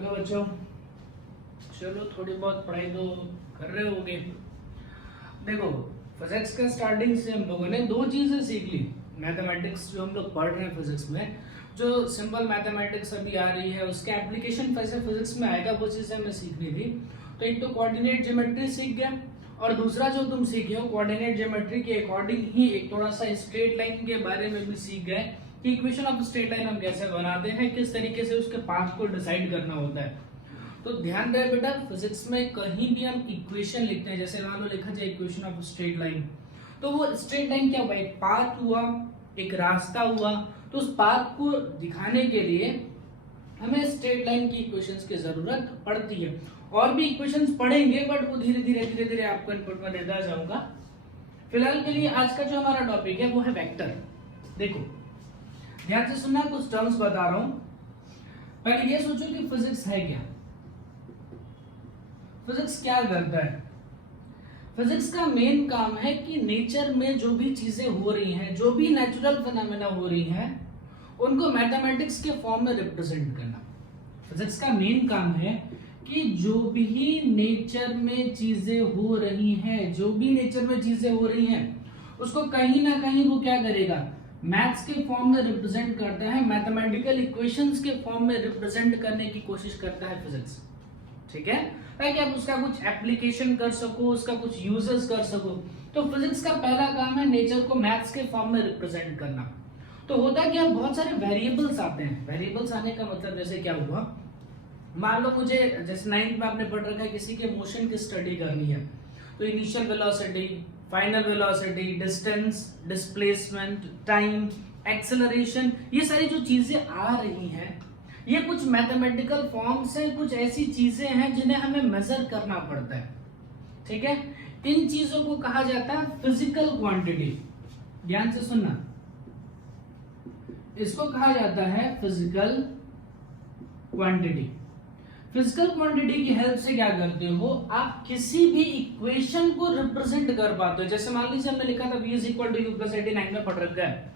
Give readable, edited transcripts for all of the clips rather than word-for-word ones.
Hello बच्चों, चलो थोड़ी बहुत पढ़ाई तो कर रहे होगे। देखो, फिजिक्स के स्टार्टिंग से हम लोगों ने दो चीजें सीख ली। मैथमेटिक्स जो हम लोग पढ़ रहे हैं फिजिक्स में, जो सिंपल मैथमेटिक्स अभी आ रही है उसके एप्लीकेशन कैसे फिजिक्स में आएगा वो चीजें हमें सीखनी थी। तो एक तो कोऑर्डिनेट ज्योमेट्री सीख गया, और दूसरा जो तुम सीखे हो कोऑर्डिनेट ज्योमेट्री के अकॉर्डिंग ही एक थोड़ा सा स्ट्रेट लाइन के बारे में भी सीख गए कि इक्वेशन ऑफ स्ट्रेट लाइन हम कैसे बनाते हैं, किस तरीके से उसके पाथ को डिसाइड करना होता है। तो ध्यान रहे बेटा, फिजिक्स में कहीं भी हम इक्वेशन लिखते हैं, जैसे मान लो लिखा जाए इक्वेशन ऑफ स्ट्रेट लाइन, तो वो स्ट्रेट लाइन क्या हुआ, एक पाथ हुआ, एक रास्ता हुआ। तो उस पाथ को दिखाने के लिए हमें स्ट्रेट लाइन की इक्वेशंस की जरूरत पड़ती है। और भी इक्वेशंस पढ़ेंगे बट वो धीरे धीरे आपको इनपुट में देता जाऊंगा। फिलहाल के लिए आज का जो हमारा टॉपिक है वो है वेक्टर। देखो ध्यान से सुनना, कुछ टर्म्स बता रहा हूं। पहले ये सोचो कि फिजिक्स है क्या। फिजिक्स क्या करता है? फिजिक्स का मेन काम है कि नेचर में जो भी चीजें हो रही हैं, जो भी नेचुरल फिनोमेना हो रही हैं, उनको मैथमेटिक्स के फॉर्म में रिप्रेजेंट करना। फिजिक्स का मेन काम है कि जो भी नेचर में चीजें हो रही हैं, जो भी नेचर में चीजें हो रही हैं, उसको कहीं ना कहीं वो क्या करेगा, मैथ्स के फॉर्म में रिप्रेजेंट करता है, मैथमेटिकल इक्वेशंस के फॉर्म में रिप्रेजेंट करने की कोशिश करता है फिजिक्स। ठीक है, ताकि आप उसका कुछ एप्लीकेशन कर सको, उसका कुछ यूजेस कर सको। तो फिजिक्स का पहला काम है नेचर को मैथ्स के फॉर्म में रिप्रेजेंट करना। तो होता है कि अब बहुत सारे वेरिएबल्स आते हैं। वेरिएबल्स आने का मतलब जैसे क्या हुआ, मान लो मुझे जैसे 9th में आपने पढ़ रखा है किसी के मोशन की स्टडी करनी है, तो initial velocity, final velocity, distance, displacement, time, acceleration, ये सारी जो चीजें आ रही हैं ये कुछ मैथमेटिकल फॉर्म्स हैं, कुछ ऐसी चीजें हैं जिन्हें हमें मेजर करना पड़ता है। ठीक है, इन चीजों को कहा जाता है फिजिकल क्वांटिटी। ध्यान से सुनना, इसको कहा जाता है फिजिकल क्वांटिटी। फिजिकल क्वांटिटी की हेल्प से क्या करते हो, आप किसी भी इक्वेशन को रिप्रेजेंट कर पाते हो। जैसे मान लीजिए हमने लिखा था v is equal to u plus 89 में पढ़ रखा है,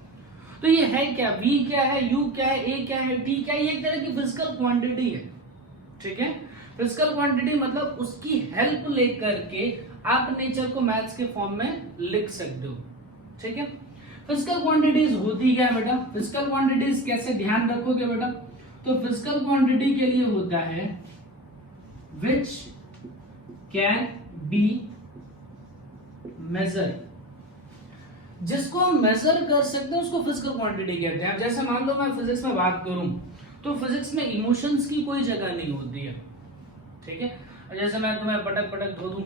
तो ये है क्या, v क्या है, u क्या है, a क्या है, t क्या है, ये एक तरह की फिजिकल क्वांटिटी है। ठीक है, फिजिकल क्वांटिटी मतलब उसकी हेल्प लेकर के आप नेचर को मैथ्स के फॉर्म में लिख सकते हो। ठीक है, फिजिकल क्वांटिटीज होती क्या है बेटा, फिजिकल क्वांटिटीज कैसे ध्यान रखोगे बेटा, तो फिजिकल क्वांटिटी के लिए होता है which can be measured, जिसको हम मेजर कर सकते हैं उसको फिजिकल क्वांटिटी कहते हैं। जैसे मान लो मैं फिजिक्स में बात करूं तो फिजिक्स में इमोशंस की कोई जगह नहीं होती है। ठीक है, जैसे मैं तुम्हें पटक पटक धो दूं,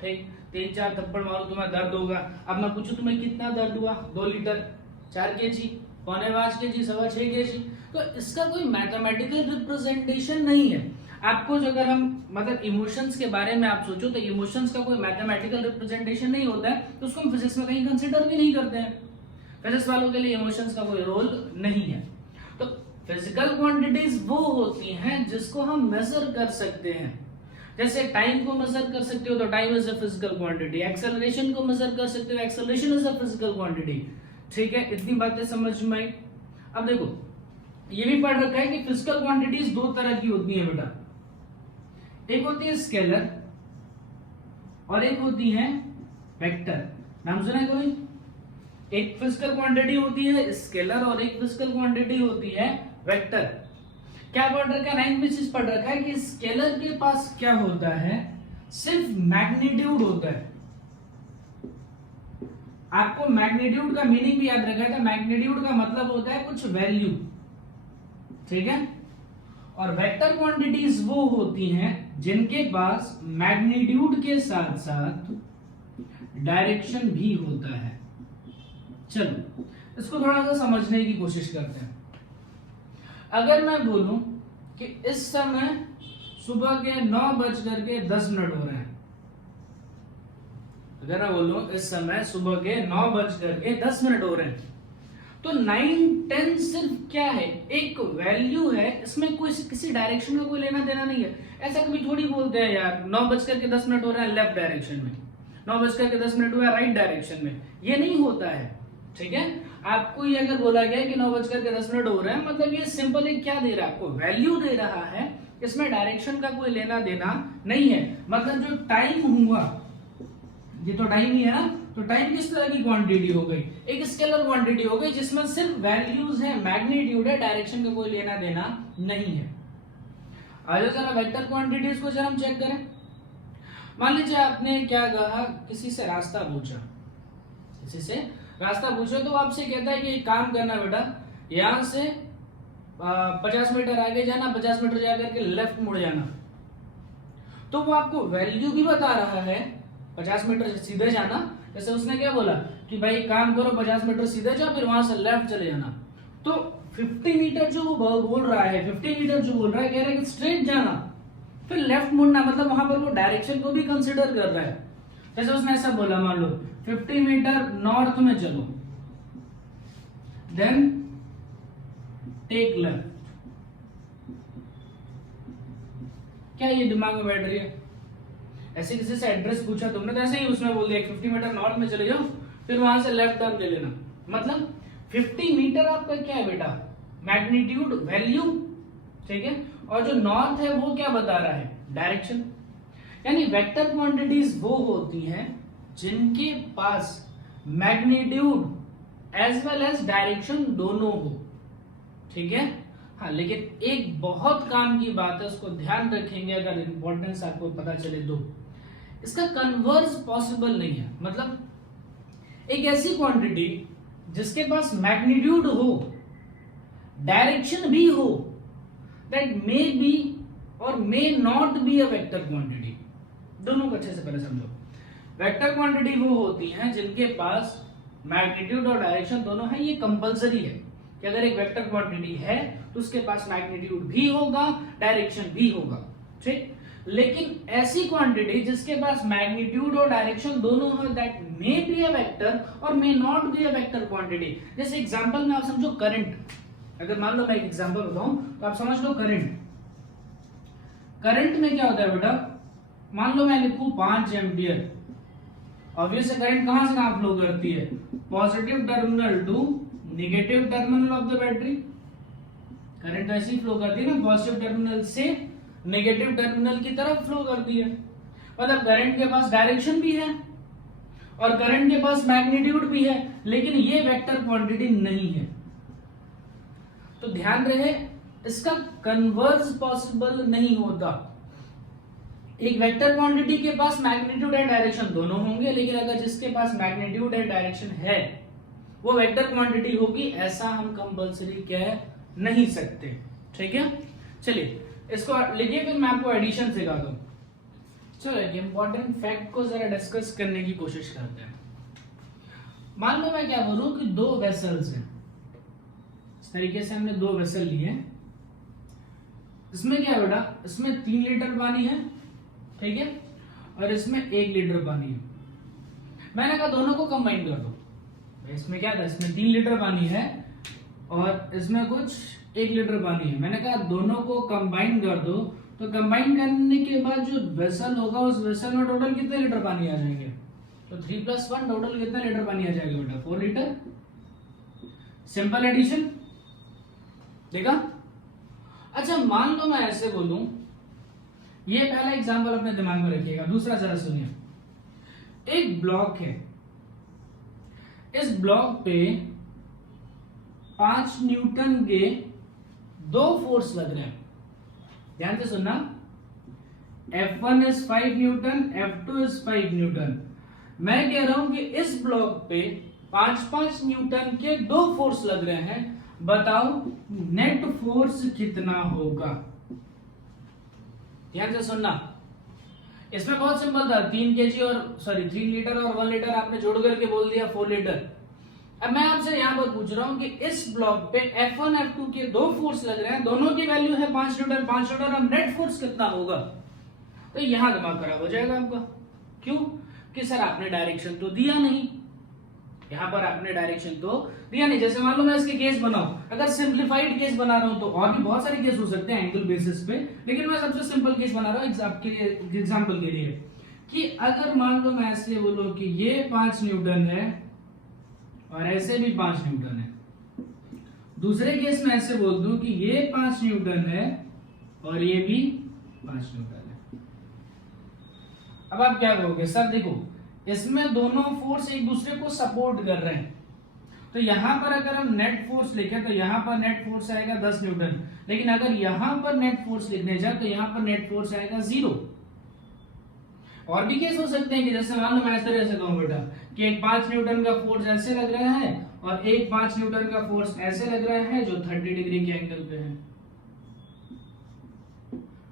ठीक, 3-4 थप्पड़ मारूं तुम्हें दर्द होगा। अब मैं पूछूं तुम्हें कितना दर्द हुआ, 2 लीटर, 4 केजी, 4.25 केजी, 6.25 केजी, तो इसका कोई मैथमेटिकल रिप्रेजेंटेशन नहीं है। आपको जो अगर हम मतलब इमोशंस के बारे में आप सोचो तो इमोशंस का कोई मैथमेटिकल रिप्रेजेंटेशन नहीं होता है, तो उसको हम फिजिक्स में कहीं कंसीडर भी नहीं करते हैं। फिजिक्स वालों के लिए इमोशंस का कोई रोल नहीं है। तो फिजिकल क्वांटिटीज वो होती हैं जिसको हम मेजर कर सकते हैं। जैसे टाइम को मेजर कर सकते हो तो time is a physical quantity, acceleration को मेजर कर सकते हो, acceleration is a physical quantity. ठीक है, इतनी बातें समझ में आई। अब देखो ये भी पढ़ रखा है कि फिजिकल क्वांटिटीज 2 तरह की होती है बेटा, एक होती है स्केलर और एक होती है वेक्टर। नाम सुना है कोई? एक फिजिकल क्वांटिटी होती है स्केलर और एक फिजिकल क्वांटिटी होती है वेक्टर। क्या पढ़ रखा है, 9th में चीज पढ़ रखा है कि स्केलर के पास क्या होता है, सिर्फ मैग्नीट्यूड होता है। आपको मैग्नीट्यूड का मीनिंग भी याद रखा था, मैग्नीट्यूड का मतलब होता है कुछ वैल्यू। ठीक है, और वेक्टर क्वांटिटीज वो होती हैं जिनके पास मैग्नीट्यूड के साथ साथ डायरेक्शन भी होता है। चलो इसको थोड़ा सा समझने की कोशिश करते हैं। अगर मैं बोलूं कि इस समय सुबह के 9:10 हो रहे हैं, अगर मैं बोलूं इस समय सुबह के 9:10 हो रहे हैं, तो 9-10 सिर्फ क्या है, एक वैल्यू है, इसमें कोई किसी डायरेक्शन में कोई लेना देना नहीं है। ऐसा कभी थोड़ी बोलते हैं यार 9:10 हो रहा है लेफ्ट डायरेक्शन में, 9:10 हुआ है राइट डायरेक्शन में, ये नहीं होता है। ठीक है, आपको ये अगर बोला गया कि 9:10 हो रहा है, मतलब ये सिंपली क्या दे रहा है, आपको वैल्यू दे रहा है इसमें डायरेक्शन का कोई लेना देना नहीं है। मतलब जो टाइम हुआ, ये तो टाइम ही है ना, तो टाइम किस तरह की क्वांटिटी हो गई, एक स्केलर क्वांटिटी हो गई जिसमें सिर्फ वैल्यूज है, मैग्नीट्यूड है, डायरेक्शन का कोई लेना देना नहीं है। आज जरा वेक्टर क्वांटिटीज को जरा हम चेक करें। मान लीजिए आपने क्या कहा, किसी से रास्ता पूछा, किसी से रास्ता पूछो तो आपसे कहता है कि एक काम करना बेटा, यहां से 50 मीटर आगे जाना, 50 मीटर जाकर के लेफ्ट मुड़ जाना। तो वो आपको वैल्यू भी बता रहा है 50 मीटर सीधे जाना, जैसे उसने क्या बोला कि भाई काम करो 50 मीटर सीधे जाओ, फिर वहां से लेफ्ट चले जाना। तो 50 मीटर जो वो बोल रहा है, 50 मीटर जो बोल रहा है, कह रहा है कि स्ट्रेट जाना फिर लेफ्ट मुड़ना, मतलब वहां पर वो डायरेक्शन को भी कंसिडर कर रहा है। जैसे उसने ऐसा बोला, मान लो 50 मीटर नॉर्थ में चलो, देन टेक लेफ्ट। क्या ये दिमाग में बैठ रही है? ऐसे किसी से एड्रेस पूछा तुमने तो ऐसे ही उसने बोल दिया 50 मीटर नॉर्थ में चले जाओ, फिर वहां से लेफ्ट टर्न ले लेना। मतलब 50 मीटर आपका क्या है बेटा, मैग्नीट्यूड वैल्यू, ठीक है, और जो नॉर्थ है वो क्या बता रहा है, डायरेक्शन। यानी वेक्टर क्वांटिटीज वो होती हैं जिनके पास magnitude as well as direction दोनों हो, ठीक है। हाँ, लेकिन एक बहुत काम की बात है, उसको ध्यान रखेंगे अगर इंपॉर्टेंस आपको पता चले तो, इसका कन्वर्स पॉसिबल नहीं है। मतलब एक ऐसी क्वांटिटी जिसके पास मैग्नीट्यूड हो, डायरेक्शन भी हो, दैट मे बी और may not be a vector quantity. दोनों को अच्छे से पहले समझो। वेक्टर क्वांटिटी वो होती हैं जिनके पास मैग्नीट्यूड और डायरेक्शन दोनों है। ये कंपलसरी है कि अगर एक वेक्टर क्वांटिटी है तो उसके पास मैग्नीट्यूड भी होगा, डायरेक्शन भी होगा, ठीक। लेकिन ऐसी क्वांटिटी जिसके पास मैग्नीट्यूड और डायरेक्शन दोनों है, that may be a vector और may not be a vector quantity. जैसे एग्जांपल में आप समझो करंट, अगर मान लो मैं एक एग्जांपल बताऊं तो आप समझ लो करंट। करंट में क्या होता है बेटा, मान लो मैं लिखूं 5 एम्पियर, ऑब्वियस करंट कहां से कहां फ्लो करती है, positive terminal to negative terminal of the battery. Current ऐसे ही फ्लो करती है ना, पॉजिटिव टर्मिनल से नेगेटिव टर्मिनल की तरफ फ्लो करती है। मतलब करंट के पास डायरेक्शन भी है और करंट के पास मैग्नीट्यूड भी है, लेकिन ये वेक्टर क्वांटिटी नहीं है। तो ध्यान रहे, इसका कन्वर्स पॉसिबल नहीं होता। एक वेक्टर क्वांटिटी के पास मैग्नीट्यूड एंड डायरेक्शन दोनों होंगे, लेकिन अगर जिसके पास मैग्नीट्यूड एंड डायरेक्शन है वो वेक्टर क्वांटिटी होगी, ऐसा हम कंपलसरी कह नहीं सकते, ठीक है। चलिए इसको लिखिए, फिर मैं आपको एडिशन सिखाता हूं। चलो इंपॉर्टेंट फैक्ट को जरा डिस्कस करने की कोशिश करते हैं। मान लो मैं क्या बोलूं कि 2 वेसल्स हैं, इस तरीके से हमने 2 वेसल लिए हैं। इसमें क्या है बेटा, इसमें 3 लीटर पानी है, ठीक है, और इसमें 1 लीटर पानी है। मैंने कहा दोनों को कंबाइन कर दो। इसमें क्या था, इसमें 3 लीटर पानी है और इसमें कुछ 1 लीटर पानी है। मैंने कहा दोनों को कंबाइन कर दो, तो कंबाइन करने के बाद जो वेसल होगा उस वेसल में टोटल कितने लीटर पानी आ जाएंगे, तो 3 + 1 टोटल कितने लीटर पानी आ जाएगा बेटा, 4 लीटर। सिंपल एडिशन, देखा। अच्छा मान लो मैं ऐसे बोलूं, ये पहला एग्जांपल अपने दिमाग में रखिएगा। दूसरा जरा सुनिए, एक ब्लॉक है, इस ब्लॉक पे 5 न्यूटन के 2 फोर्स लग रहे हैं। ध्यान से सुनना, F1 is 5 Newton, F2 is 5 Newton. मैं कह रहा हूं कि इस ब्लॉक पे 5-5 न्यूटन के 2 फोर्स लग रहे हैं, बताओ नेट फोर्स कितना होगा। ध्यान से सुनना, इसमें बहुत सिंपल था, 3 लीटर और 1 लीटर आपने जोड़ करके बोल दिया 4 लीटर। अब मैं आपसे यहां पर पूछ रहा हूं कि इस ब्लॉक पे F1 F2 के 2 फोर्स लग रहे हैं, दोनों की वैल्यू है 5 न्यूटन 5 न्यूटन, अब नेट फोर्स कितना होगा। तो यहां दिमाग खराब हो जाएगा आपका। क्यों? कि सर आपने डायरेक्शन तो दिया नहीं, यहां पर आपने डायरेक्शन तो दिया नहीं। जैसे मान लो मैं इसके केस बनाऊं, अगर सिंप्लीफाइड केस बना रहा हूं तो और भी बहुत सारे केस हो सकते हैं एंगल बेसिस पे, लेकिन मैं सबसे सिंपल केस बना रहा हूं एग्जांपल के लिए, कि अगर मान लो मैं ऐसे बोलूं कि ये 5 न्यूटन है और ऐसे भी 5 न्यूटन है। दूसरे केस में ऐसे बोल दूं कि ये 5 न्यूटन है और ये भी 5 न्यूटन है। अब आप क्या कहोगे, सर देखो इसमें दोनों फोर्स एक दूसरे को सपोर्ट कर रहे हैं, तो यहां पर अगर हम नेट फोर्स लिखें तो यहां पर नेट फोर्स आएगा 10 न्यूटन, लेकिन अगर यहां पर नेट फोर्स लिखने जाए तो यहां पर नेट फोर्स आएगा 0। और भी केस हो सकते हैं कि जैसे मान लो मैं इस तरह से कहूं बेटा कि एक 5 न्यूटन का फोर्स ऐसे लग रहा है और एक 5 न्यूटन का फोर्स ऐसे लग रहा है जो 30 डिग्री के एंगल पे है।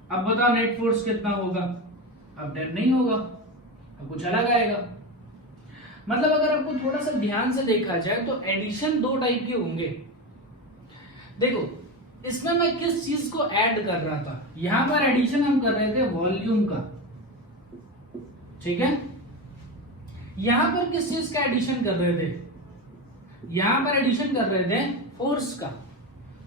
अब बताओ नेट फोर्स कितना होगा, अब 10 नहीं होगा, अब कुछ अलग आएगा। मतलब अगर आपको थोड़ा सा ध्यान से देखा जाए तो एडिशन 2 टाइप के होंगे। देखो इसमें मैं किस चीज को ऐड कर रहा था, यहां पर एडिशन हम कर रहे थे वॉल्यूम का, ठीक है। यहां पर किस चीज का एडिशन कर रहे थे, यहां पर एडिशन कर रहे थे फोर्स का।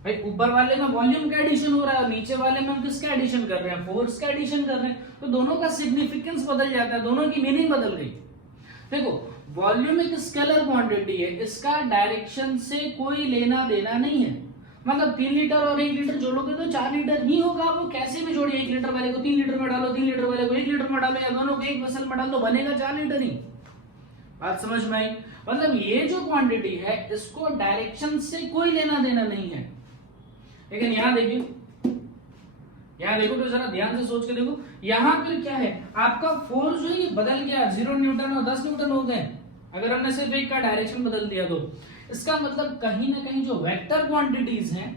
भाई ऊपर वाले में वॉल्यूम का एडिशन हो रहा है और नीचे वाले में हम किसका एडिशन कर रहे हैं, फोर्स का एडिशन कर रहे हैं, तो दोनों का सिग्निफिकेंस बदल जाता है, दोनों की मीनिंग बदल गई। देखो वॉल्यूम एक स्केलर क्वांटिटी है, इसका डायरेक्शन से कोई लेना देना नहीं है। मतलब 3 लीटर और 1 लीटर जोड़ोगे तो 4 लीटर ही होगा, वो कैसे भी जोड़िए, 1 लीटर वाले को 3 लीटर में डालो, 3 लीटर वाले को 1 लीटर में डालो, या दोनों को एक वेसल में डालो, बनेगा 4 लीटर ही। बात समझ में आई। मतलब ये जो क्वांटिटी है इसको डायरेक्शन से कोई लेना देना नहीं है। लेकिन यहां देखिए, यहां देखो तो जरा ध्यान से सोच के देखो, यहां पर क्या है, आपका फोर्स जो है ये बदल गया, 0 न्यूटन और 10 न्यूटन हो गए अगर हमने सिर्फ एक का डायरेक्शन बदल दिया तो। इसका मतलब कहीं ना कहीं जो वेक्टर क्वांटिटीज हैं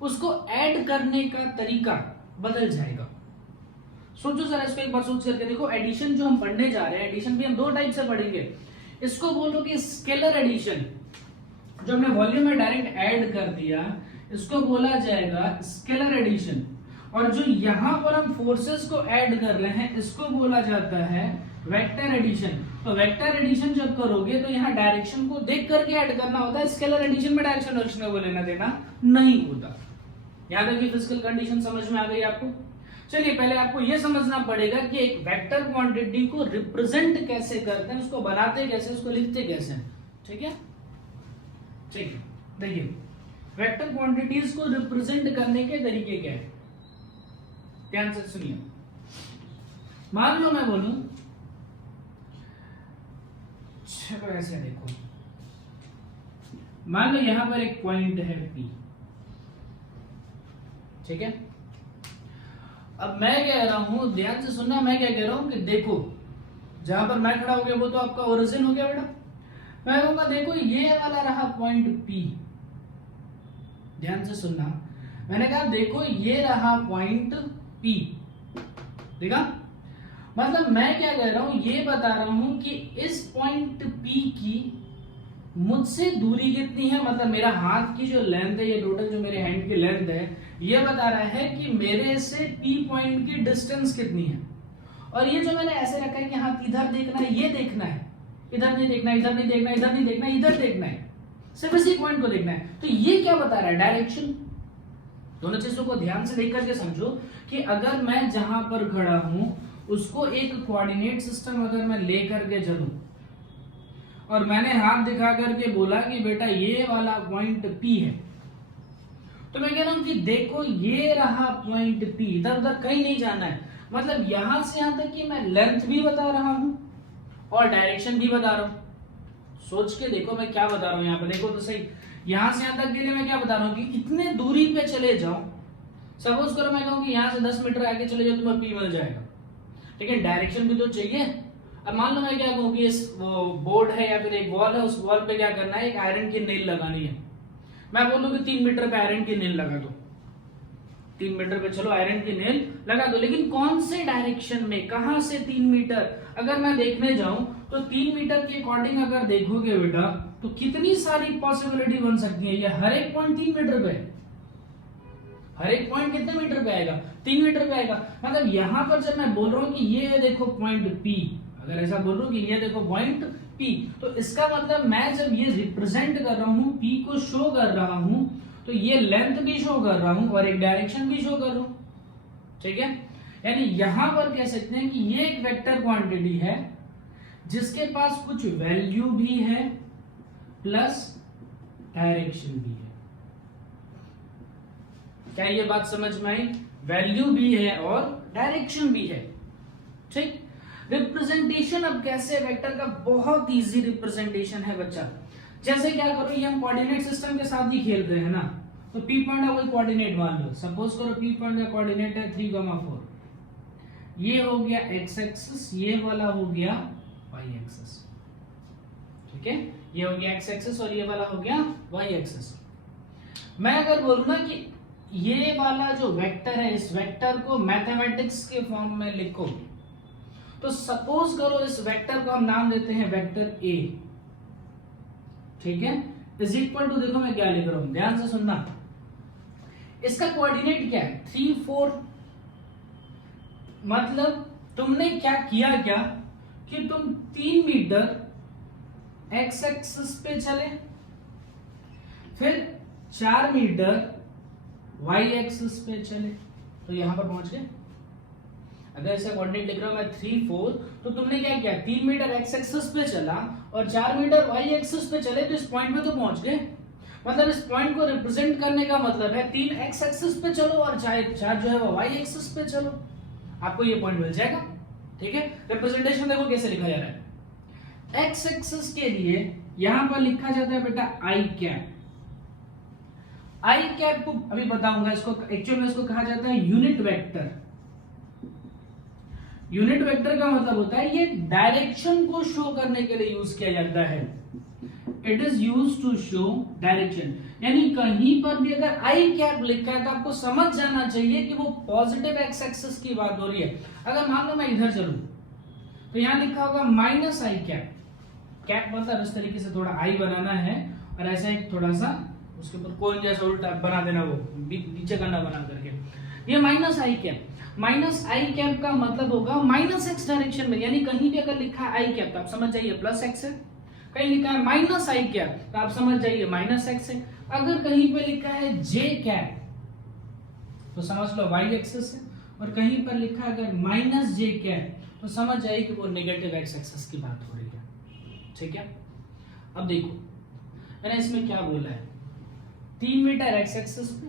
उसको ऐड करने का तरीका बदल जाएगा। सोचो जरा इसको एक बार सोच करके देखो। एडिशन जो हम पढ़ने जा रहे हैं, एडिशन भी हम 2 टाइप से पढ़ेंगे। इसको बोलो कि स्केलर एडिशन, जो हमने वॉल्यूम में डायरेक्ट ऐड कर दिया, इसको बोला जाएगा स्केलर एडिशन। और जो यहां पर हम फोर्सेस को ऐड कर रहे हैं इसको बोला जाता है वेक्टर एडिशन। तो वेक्टर एडिशन जब करोगे तो यहाँ डायरेक्शन को देख करके ऐड करना होता है, स्केलर एडिशन में डायरेक्शन को लेना देना नहीं होता। याद है कि फिजिकल कंडीशन समझ में आ गई आपको। चलिए पहले आपको यह समझना पड़ेगा कि एक वेक्टर क्वांटिटी को रिप्रेजेंट कैसे करते हैं, उसको बनाते कैसे, उसको लिखते कैसे, ठीक है। ठीक है, देखिए वेक्टर क्वांटिटीज को रिप्रेजेंट करने के तरीके क्या है, ध्यान से सुनिए। मान लो मैं बोलूं, चलो ऐसे देखो, मान लो यहां पर एक पॉइंट है P, ठीक है। अब मैं कह रहा हूं, ध्यान से सुनना, मैं क्या कह रहा हूं कि देखो जहां पर मैं खड़ा हो गया वो तो आपका ओरिजिन हो गया बेटा। मैं कहूंगा देखो ये वाला रहा पॉइंट P, ध्यान से सुनना, मैंने कहा देखो ये रहा पॉइंट P, देखा। मतलब मैं क्या कह रहा हूं, ये बता रहा हूं कि इस पॉइंट P की मुझसे दूरी कितनी है, मतलब मेरा हाथ की जो लेंथ है, ये टोटल जो मेरे हैंड की लेंथ है, ये बता रहा है कि मेरे से P पॉइंट की डिस्टेंस कितनी है। और ये जो मैंने ऐसे रखा है कि हाथ इधर देखना है, ये देखना है, इधर नहीं देखना, इधर नहीं देखना, इधर नहीं देखना, इधर देखना है, सिर्फ इसी पॉइंट को देखना है। तो ये क्या बता रहा है, डायरेक्शन। दोनों चीजों को ध्यान से देख करके समझो कि अगर मैं जहां पर खड़ा हूं उसको एक कोऑर्डिनेट सिस्टम अगर मैं ले करके चलूं और मैंने हाथ दिखा करके बोला कि बेटा ये वाला पॉइंट P है, तो मैं कह रहा हूं कि देखो ये रहा पॉइंट P, इधर उधर कहीं नहीं जाना है। मतलब यहां से यहां तक कि मैं लेंथ भी बता रहा हूं और डायरेक्शन भी बता रहा हूं। सोच के देखो मैं क्या बता रहा हूं, यहां पर देखो तो सही, यहां से यहां तक के लिए मैं क्या बता रहा हूं कि इतने दूरी पे चले जाओ। सपोज करो मैं कहूं कि यहां से 10 मीटर आगे चले जाओ, तुम्हें P मिल जाएगा, लेकिन डायरेक्शन भी तो चाहिए। अब मान लो मैं क्या कहूं कि इस बोर्ड है या फिर एक वॉल है, उस वॉल पे क्या करना है, एक आयरन की नेल लगानी है। मैं बोलूं कि 3 मीटर पे आयरन की नेल लगा दो, 3 मीटर पे चलो आयरन की नेल लगा दो, लेकिन कौन से डायरेक्शन में, कहां से 3 मीटर अगर मैं देखने जाऊं तो 3 मीटर के अकॉर्डिंग अगर देखोगे बेटा तो कितनी सारी पॉसिबिलिटी बन सकती है। ये हर एक पॉइंट 3 मीटर पे, हर एक पॉइंट कितने मीटर पे आएगा, 3 मीटर पे आएगा। मतलब यहां पर जब मैं बोल रहा हूं कि ये देखो पॉइंट P, अगर ऐसा बोल रहा हूं कि ये देखो पॉइंट P, तो इसका मतलब मैं जब ये रिप्रेजेंट कर रहा हूं, P को शो कर रहा हूं, तो ये लेंथ भी शो कर रहा हूं और एक डायरेक्शन भी शो कर रहा हूं, ठीक है। यानी यहां पर कह सकते हैं कि ये एक वेक्टर क्वांटिटी है जिसके पास कुछ वैल्यू भी है प्लस डायरेक्शन भी है। क्या ये बात समझ में आई? वैल्यू भी है और डायरेक्शन भी है। ठीक, रिप्रेजेंटेशन अब कैसे वेक्टर का बहुत इजी रिप्रेजेंटेशन है बच्चा। जैसे क्या करो, ये हम कोऑर्डिनेट सिस्टम के साथ ही खेल रहे हैं ना, तो पी पॉइंट का कोई कोऑर्डिनेट मान लो, सपोज करो पी पॉइंट का कोऑर्डिनेट है 3,4, ये हो गया x एक्सिस, ये वाला हो गया y एक्सिस। ठीक है, ये हो गया x एक्सिस और ये वाला हो गया y एक्सिस। मैं अगर बोलूं ना कि ये वाला जो वेक्टर है, इस वेक्टर को मैथमेटिक्स के फॉर्म में लिखो, तो सपोज करो इस वेक्टर को हम नाम देते हैं वेक्टर a। ठीक है, इज इक्वल टू, देखो मैं क्या लिख रहा हूं, ध्यान से सुनना, इसका कोऑर्डिनेट क्या है 3, 4। मतलब तुमने क्या किया कि तुम 3 मीटर x एक्सिस पे चले, फिर 4 मीटर y एक्सिस पे चले, तो यहां पर पहुंच गए। अगर ऐसा कोऑर्डिनेट लिख रहा हूं मैं 3, 4, तो तुमने क्या किया, 3 मीटर x एक्सिस पे चला और 4 मीटर y एक्सिस पे चले, तो इस पॉइंट पे तो पहुंच गए। मतलब इस पॉइंट को रिप्रेजेंट करने का मतलब है 3 x एक्सिस पे चलो और 4 जो है वो y एक्सिस पे चलो, आपको ये पॉइंट मिल जाएगा। ठीक है, रिप्रेजेंटेशन देखो कैसे लिखा जा रहा है। x एक्सिस के लिए यहां पर लिखा जाता है बेटा i कैप। i कैप को अभी बताऊंगा, इसको एक्चुअल में इसको कहा जाता है यूनिट वेक्टर। यूनिट वेक्टर का मतलब होता है ये डायरेक्शन को शो करने के लिए यूज किया जाता है। It is used to show direction, यानी कहीं पर भी अगर आई कैप लिखा है तो आपको समझ जाना चाहिए कि वो पॉजिटिव एक्स एक्सिस की बात हो रही है। अगर मान लो मैं इधर चलूं तो यहां लिखा होगा माइनस आई कैप। कैप मतलब इस तरीके से थोड़ा आई बनाना है और ऐसा एक थोड़ा सा उसके ऊपर कोन जैसा उल्टा बना देना, वो नीचे करना बना करके, ये माइनस आई कैप। माइनस आई कैप का मतलब होगा माइनस एक्स डायरेक्शन में, यानी कहीं भी अगर लिखा है आई कैप तो आप समझ जाइए प्लस एक्स है, कहीं लिखा है माइनस आई कैप तो आप समझ जाइए माइनस एक्स है। अगर कहीं पे लिखा है जे कैप तो समझ लो वाई एक्सिस है, और कहीं पर लिखा है अगर माइनस जे कैप तो समझ जाइए कि वो नेगेटिव एक्स एक्सिस की बात हो रही है। ठीक है, अब देखो मैंने इसमें क्या बोला है, 3 मीटर एक्स एक्सिस पे,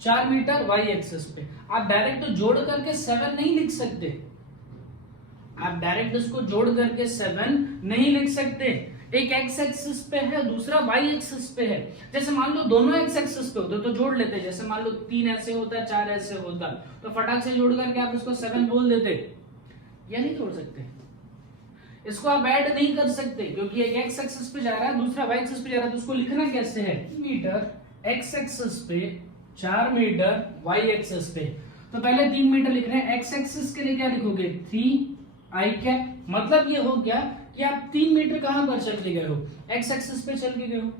4 मीटर वाई एक्सिस पे। आप डायरेक्ट तो जोड़ करके 7 नहीं लिख सकते, आप डायरेक्ट इसको जोड़ करके 7 नहीं लिख सकते। एक एक्स एक्सिस पे है, दूसरा वाई एक्सिस पे है। जैसे मान लो दोनों एक्स एक्सिस पे होते तो जोड़ लेते, जैसे मान लो 3 ऐसे होता, 4 ऐसे होता, तो फटाक से जोड़ करके आप इसको 7 बोल देते। या नहीं जोड़ सकते, इसको आप ऐड नहीं कर सकते क्योंकि एक एक्स एक्सिस पे जा रहा है, दूसरा वाई एक्सिस पे जा रहा है, तो उसको लिखना कैसे है, मीटर एक्स एक्सिस पे, 4 मीटर वाई एक्सिस पे। तो पहले 3 मीटर लिख रहे हैं, एक्स एक्सिस के लिए क्या लिखोगे 3 आई कैप। मतलब ये हो गया कि आप 3 मीटर कहां पर चल के गए हो, एक्स एक्सिस पे चल के गए हो,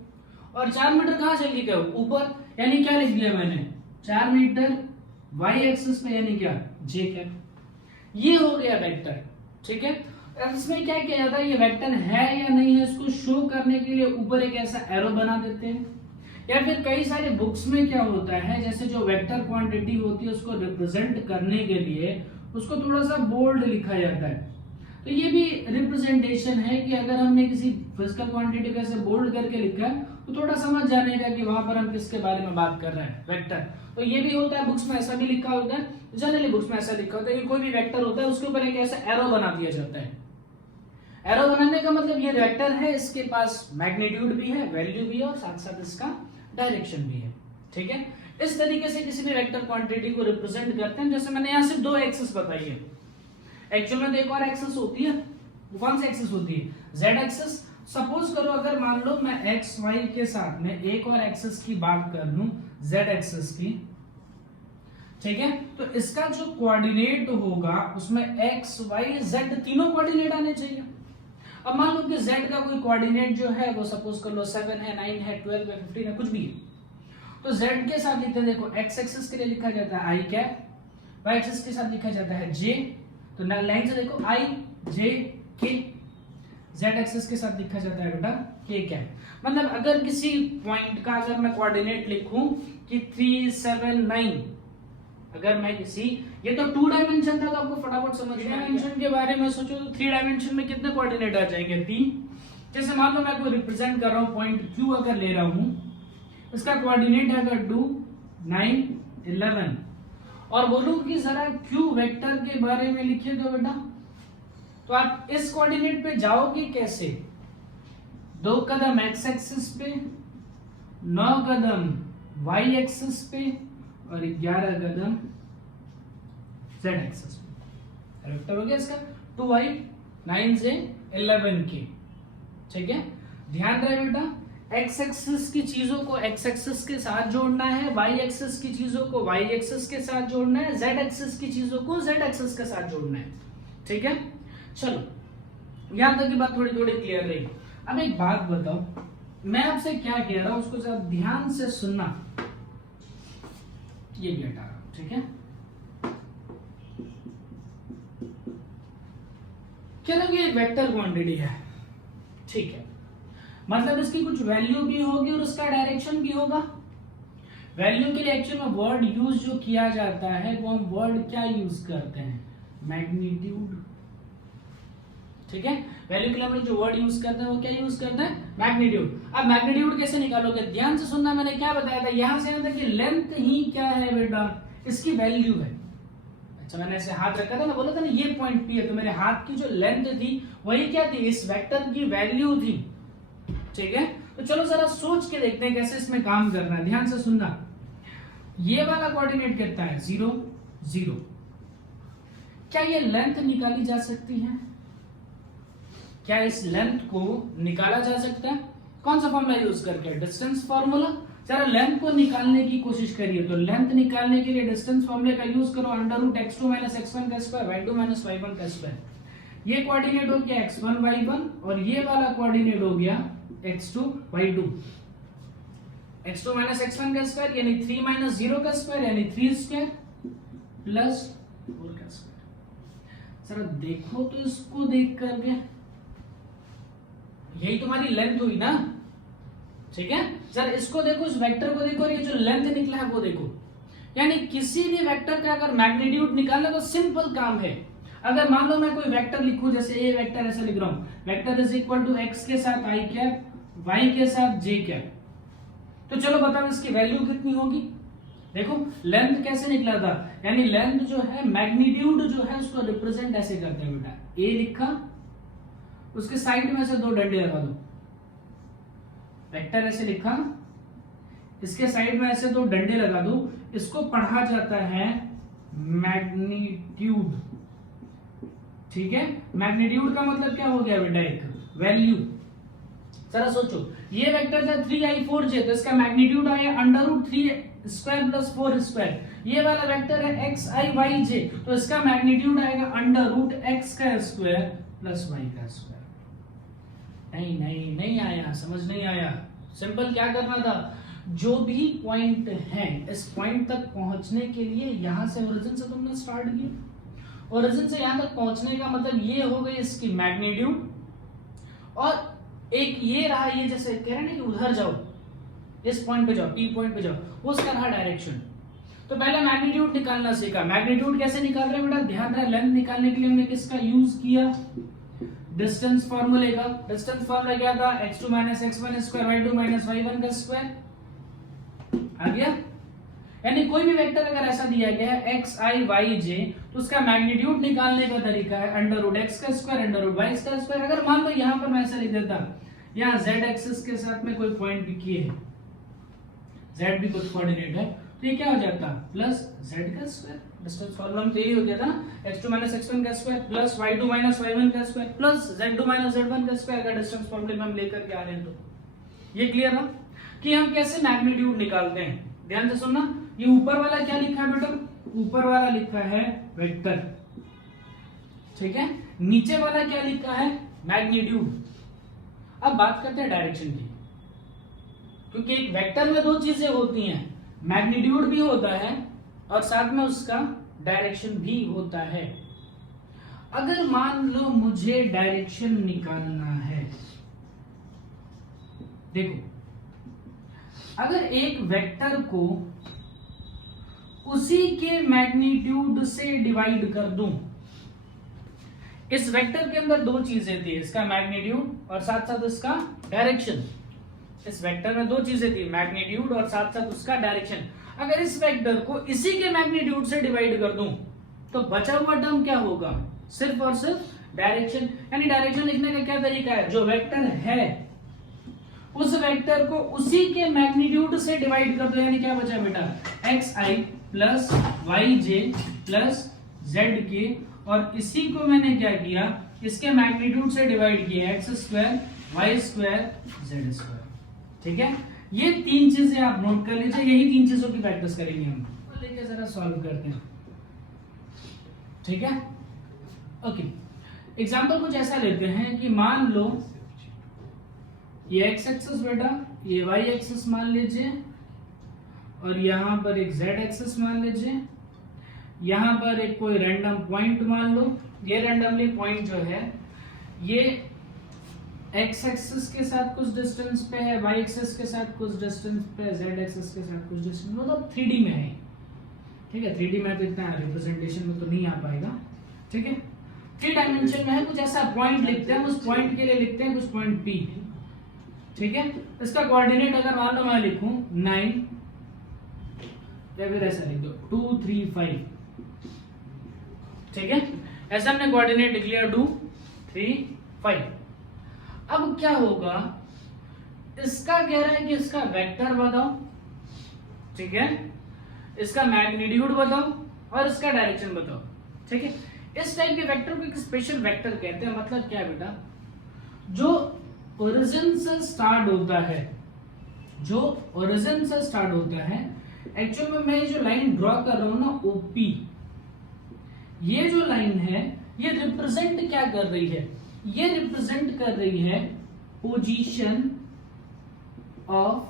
और 4 मीटर कहां चल के गए हो, ऊपर, यानी क्या लिख दिया मैंने 4 मीटर वाई एक्सिस पे, यानी क्या जे कैप। ये हो गया वेक्टर। ठीक है, अब इसमें क्या किया जाता है, ये वेक्टर है या नहीं है इसको शो करने के लिए ऊपर एक ऐसा एरो बना देते हैं, या फिर कई सारे बुक्स में क्या होता है, जैसे जो वेक्टर क्वांटिटी होती है उसको रिप्रेजेंट करने के लिए उसको थोड़ा सा बोल्ड लिखा जाता है। तो ये भी रिप्रेजेंटेशन है कि अगर हमने किसी फिजिकल क्वांटिटी को ऐसे बोल्ड करके लिखा है तो थोड़ा समझ जाने का कि वहां पर हम किसके बारे में बात कर रहे हैं, वेक्टर। तो ये भी होता है, बुक्स में ऐसा भी लिखा होता है, जनरली बुक्स में ऐसा लिखा होता है कि कोई भी वेक्टर होता है उसके ऊपर एक ऐसा एरो बना दिया जाता है। एरो बनाने का मतलब ये वेक्टर है, इसके पास मैग्नीट्यूड भी है, वैल्यू भी है, और साथ साथ इसका डायरेक्शन भी है। ठीक है, इस तरीके से किसी भी वेक्टर क्वांटिटी को रिप्रेजेंट करते हैं। जैसे मैंने यहाँ सिर्फ 2 एक्सिस बताई है, एक्चुअल में तो एक और एक्सिस होती है, कौन सी एक्सिस होती है, जेड एक्सिस। सपोज करो अगर मान लो मैं एक्स वाई के साथ में एक और एक्सिस की बात कर लूं, जेड एक्सिस की, ठीक है, तो इसका जो कोऑर्डिनेट होगा उसमें एक्स वाई जेड तीनों कोऑर्डिनेट आने चाहिए। अब मान लो कि z का कोई कोऑर्डिनेट जो है वो सपोज कर लो 7 है, 9 है, 12 है, 15 है, कुछ भी है, तो z के साथ लिखते हैं, देखो x एक्सिस के लिए लिखा जाता है i कैप, y एक्सिस के साथ लिखा जाता है j, तो लाइन से देखो i j k, z axis के साथ लिखा जाता है बेटा k कैप। मतलब अगर किसी पॉइंट का अगर मैं कोऑर्डिनेट लिखूं कि 3 7 9, अगर मैं किसी, ये तो 2 डायमेंशन था तो आपको फटाफट समझ में डायमेंशन के बारे में सोचो तो 3 डायमेंशन में कितने कोऑर्डिनेट आ जाएंगे, 3। जैसे मान लो मैं कोई रिप्रेजेंट कर रहा हूं पॉइंट Q अगर ले रहा हूं, इसका कोऑर्डिनेट है अगर 2 9 11, और बोलूं कि जरा क्यू वेक्टर के बारे में लिखिए दो बेटा, तो आप इस कोऑर्डिनेट पे जाओगे कैसे? 2 कदम एक्स एक्सिस पे, 9 कदम वाई एक्सिस पे और 11 कदम जेड एक्सिस पे। वेक्टर हो गया इसका 2y 9 से 11 के। ठीक है, ध्यान रहे बेटा, एक्स एक्सिस की चीजों को एक्स एक्सिस के साथ जोड़ना है, वाई एक्सिस की चीजों को वाई एक्सिस के साथ जोड़ना है, जेड एक्सिस की चीजों को जेड एक्सिस के साथ जोड़ना है। ठीक है, चलो यहां तक की बात थोड़ी थोड़ी क्लियर रही। अब एक बात बताओ, मैं आपसे क्या कह रहा हूं उसको जरा ध्यान से सुनना। ये भी हटा रहा हूं, ठीक है। कह रहा हूं ये वेक्टर क्वांटिटी है, ठीक है, मतलब इसकी कुछ वैल्यू भी होगी और उसका डायरेक्शन भी होगा। वैल्यू के लिए एक्चुअल में वर्ड यूज जो किया जाता है वो हम वर्ड क्या यूज करते हैं? मैग्नीट्यूड। ठीक है, वैल्यू के लिए हम लोग जो वर्ड यूज करते हैं वो क्या यूज करते हैं? मैग्नीट्यूड। अब मैग्नीट्यूड कैसे निकालोगे? ध्यान से सुनना, मैंने क्या बताया था, यहां से यहां तक कि लेंथ ही क्या है बेटा? इसकी वैल्यू है। अच्छा, मैंने ऐसे हाथ रखा था ना, बोला था ना ये पॉइंट पी है, तो मेरे हाथ की जो लेंथ थी वही क्या थी? इस वेक्टर की वैल्यू थी। ठीक है, तो चलो जरा सोच के देखते हैं कैसे इसमें काम करना है। ध्यान से सुनना, ये वाला कोऑर्डिनेट कितना है? 0 0। क्या ये लेंथ निकाली जा सकती है? क्या इस लेंथ को निकाला जा सकता है? कौन सा फॉर्मूला यूज करके? Distance formula. जरा लेंथ को निकालने की कोशिश करिए, तो लेंथ निकालने के लिए डिस्टेंस फॉर्मूले का यूज करो, √x2 - x1 का स्क्वायर, y2 - y1 का स्क्वायर। ये कोऑर्डिनेट हो गया x1 y1 और ये वाला कोऑर्डिनेट हो गया x2 y2। x2 - x1 का स्क्वायर यानी 3 - 0 का स्क्वायर यानी 3 स्क्वायर प्लस 4 का स्क्वायर। जरा देखो तो इसको देख करके, यही तुम्हारी लेंथ हुई ना। ठीक है, सर इसको देखो, इस वेक्टर को देखो, ये जो लेंथ निकला है वो देखो। यानी किसी भी वेक्टर का अगर मैग्नीट्यूड निकालना तो सिंपल काम है। अगर मान लो मैं कोई वेक्टर लिखूं, जैसे ए वेक्टर ऐसे लिख रहा हूं, vector is equal to x के साथ आई कैप, वाई के साथ जे कैप, तो चलो बताओ इसकी वैल्यू कितनी होगी? देखो लेंथ कैसे निकला था, यानी लेंथ जो है मैग्नीट्यूड जो है उसको रिप्रेजेंट ऐसे करते हैं बेटा। ए लिखा, उसके साइड में से 2 डंडे लगा दो, वेक्टर ऐसे लिखा, इसके साइड में ऐसे 2 डंडे लगा दो, इसको पढ़ा जाता है मैग्नीट्यूड। ठीक है, मैग्नीट्यूड का मतलब क्या हो गया बेटा? एक वैल्यू। जरा सोचो, ये वेक्टर था 3i4j, तो इसका मैग्नीट्यूड आया √3 स्क्वायर प्लस 4 स्क्वायर। ये वाला वेक्टर है xiyj, तो इसका मैग्नीट्यूड आएगा √x का स्क्वायर प्लस y का स्क्वायर। नहीं नहीं नहीं आया, समझ नहीं आया। सिंपल क्या करना था, जो भी पॉइंट है इस पॉइंट तक पहुंचने के लिए यहां से ओरिजिन से तुमने स्टार्ट किया, ओरिजिन से यहां तक पहुंचने का मतलब ये हो गई इसकी मैग्नीट्यूड, और एक ये रहा, ये जैसे कह रहे हैं कि उधर जाओ, इस पॉइंट पे जाओ, पी पॉइंट पे जाओ, उसका रहा डायरेक्शन। तो पहले मैग्नीट्यूड निकालना सीखा। मैग्नीट्यूड कैसे निकाल रहे हैं बेटा? ध्यान रहे, लेंथ निकालने के लिए हमने किसका यूज किया? डिस्टेंस फॉर्मूले का। डिस्टेंस फॉर्मूला क्या था? x2 - x1 square, y2 - y1 का स्क्वायर। आ गया? यानी कोई भी वेक्टर अगर ऐसा दिया गया है xi yj, तो उसका मैग्नीट्यूड निकालने का तरीका है √x का स्क्वायर √y का स्क्वायर। अगर मान लो यहां पर मैं ऐसा लिख देता, यहां z एक्सिस के साथ में कोई पॉइंट भी किए है, z भी कुछ कोऑर्डिनेट है, तो ये क्या हो जाता? प्लस z का स्क्वायर। डिस्टेंस फॉर्मूला में तो यही हो गया था ना, x2 - x1 का स्क्वायर प्लस y2 - y1 का स्क्वायर प्लस z2 - z1 का स्क्वायर का डिस्टेंस फॉर्मूले में हम लेकर के आ रहे हैं। तो ये क्लियर है कि हम कैसे मैग्नीट्यूड निकालते हैं। ध्यान से सुनना, ये ऊपर वाला क्या लिखा है बेटा? ऊपर वाला लिखा है वेक्टर, ठीक है, नीचे वाला क्या लिखा है? मैग्नीट्यूड। अब बात करते हैं डायरेक्शन की, क्योंकि एक वेक्टर में 2 चीजें होती हैं, मैग्नीट्यूड भी होता है और साथ में उसका डायरेक्शन भी होता है। अगर मान लो मुझे डायरेक्शन निकालना है, देखो अगर एक वेक्टर को उसी के मैग्नीट्यूड से डिवाइड कर दूं, इस वेक्टर के अंदर 2 चीजें थी, इसका मैग्नीट्यूड और साथ साथ इसका डायरेक्शन। इस वेक्टर में 2 चीजें थी, मैग्नीट्यूड और साथ साथ उसका डायरेक्शन। अगर इस वेक्टर को इसी के मैग्नीट्यूड से डिवाइड कर दूं तो बचा हुआ टर्म क्या होगा, सिर्फ और सिर्फ डायरेक्शन। यानी डायरेक्शन लिखने का क्या तरीका है, जो वेक्टर है उस वेक्टर को उसी के मैग्नीट्यूड से डिवाइड कर दो। यानी क्या बचा बेटा, xi plus yj plus zk, और इसी को मैंने क्या किया, इसके मैग्नीट्यूड से डिवाइड किया, x square y square z square. ठीक है, ये तीन चीजें आप नोट कर लीजिए, यही तीन चीजों की प्रैक्टिस करेंगे हम। लेके जरा सॉल्व करते हैं। ठीक है, ओके, एग्जांपल कुछ ऐसा लेते हैं कि मान लो ये x एक्सिस बेटा, ये y एक्सिस मान लीजिए, और यहां पर एक z एक्सिस मान लीजिए, यहां पर एक कोई रैंडम पॉइंट मान लो। ये रैंडमली पॉइंट जो है ये x एक्सिस के साथ कुछ डिस्टेंस पे है, y एक्सिस के साथ कुछ डिस्टेंस पे है, z एक्सिस के साथ कुछ डिस्टेंस, मतलब 3D में है। ठीक है, 3D में तो इतना रिप्रेजेंटेशन में तो नहीं आ पाएगा। ठीक है, 3 डायमेंशन में है, कुछ ऐसा पॉइंट लिखते हैं, उस पॉइंट के लिए लिखते हैं कुछ पॉइंट P। ठीक है, इसका कोऑर्डिनेट अगर मान लो मैं लिखूं 9, या फिर ऐसा लिख दो 2 3 5। ठीक है, ऐसा हमने कोऑर्डिनेट लिख लिया 2 3 5। अब क्या होगा, इसका कह रहा है कि इसका वेक्टर बताओ। ठीक है, इसका मैग्नीट्यूड बताओ और इसका डायरेक्शन बताओ। ठीक है, इस टाइप के वेक्टर को एक स्पेशल वेक्टर कहते हैं। मतलब क्या है बेटा, जो ओरिजिन से स्टार्ट होता है, जो ओरिजिन से स्टार्ट होता है, एक्चुअल में मैं जो लाइन ड्रॉ कर रहा हूं ना OP, ये जो लाइन है ये रिप्रेजेंट क्या कर रही है, ये रिप्रेजेंट कर रही है पोजीशन ऑफ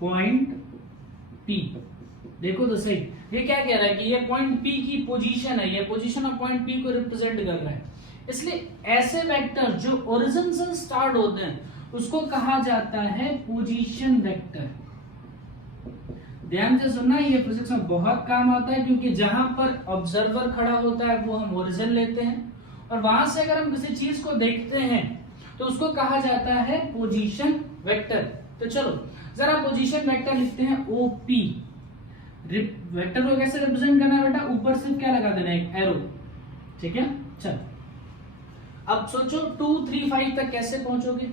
पॉइंट P। देखो तो सही, ये क्या कह रहा है कि ये पॉइंट P की पोजीशन है, ये पोजीशन ऑफ पॉइंट P को रिप्रेजेंट कर रहा है। इसलिए ऐसे वेक्टर जो ओरिजिन से स्टार्ट होते हैं उसको कहा जाता है पोजीशन वेक्टर। ध्यान से सुनना, ये फिजिक्स में बहुत काम आता है, क्योंकि जहां पर ऑब्जर्वर खड़ा होता है वो हम ओरिजिन लेते हैं, और वहां से अगर हम किसी चीज को देखते हैं तो उसको कहा जाता है पोजीशन वेक्टर। तो चलो जरा पोजीशन वेक्टर लिखते हैं OP। वेक्टर को कैसे रिप्रेजेंट करना है बेटा, ऊपर सिर्फ क्या लगा देना है, एक एरो। ठीक है, चल अब सोचो 2 3 5 तक कैसे पहुंचोगे।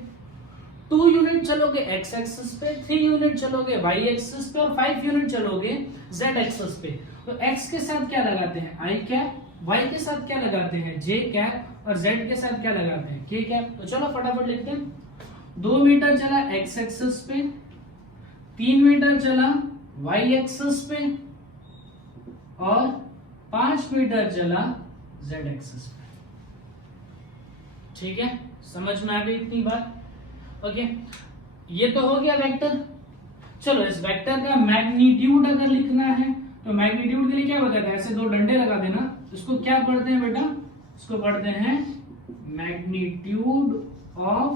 2 यूनिट चलोगे x एक्सिस पे, 3 यूनिट चलोगे y एक्सिस पे, और 5 यूनिट चलोगे z एक्सिस पे। तो x के साथ क्या लगाते हैं i कैप, y के साथ क्या लगाते हैं j कैप, और z के साथ क्या लगाते हैं k कैप। तो चलो फटाफट लिखते हैं। 2 मीटर चला x एक्सिस पे, 3 मीटर चला y एक्सिस पे, और 5 मीटर चला z एक्सिस पे। ठीक है, समझ में आ गई इतनी बात। ओके, ये तो हो गया वेक्टर। चलो इस वेक्टर का मैग्नीट्यूड अगर लिखना है तो मैग्नीट्यूड के लिए क्या बताते हैं, ऐसे 2 डंडे लगा देना। इसको क्या पढ़ते हैं बेटा, इसको पढ़ते हैं मैग्नीट्यूड ऑफ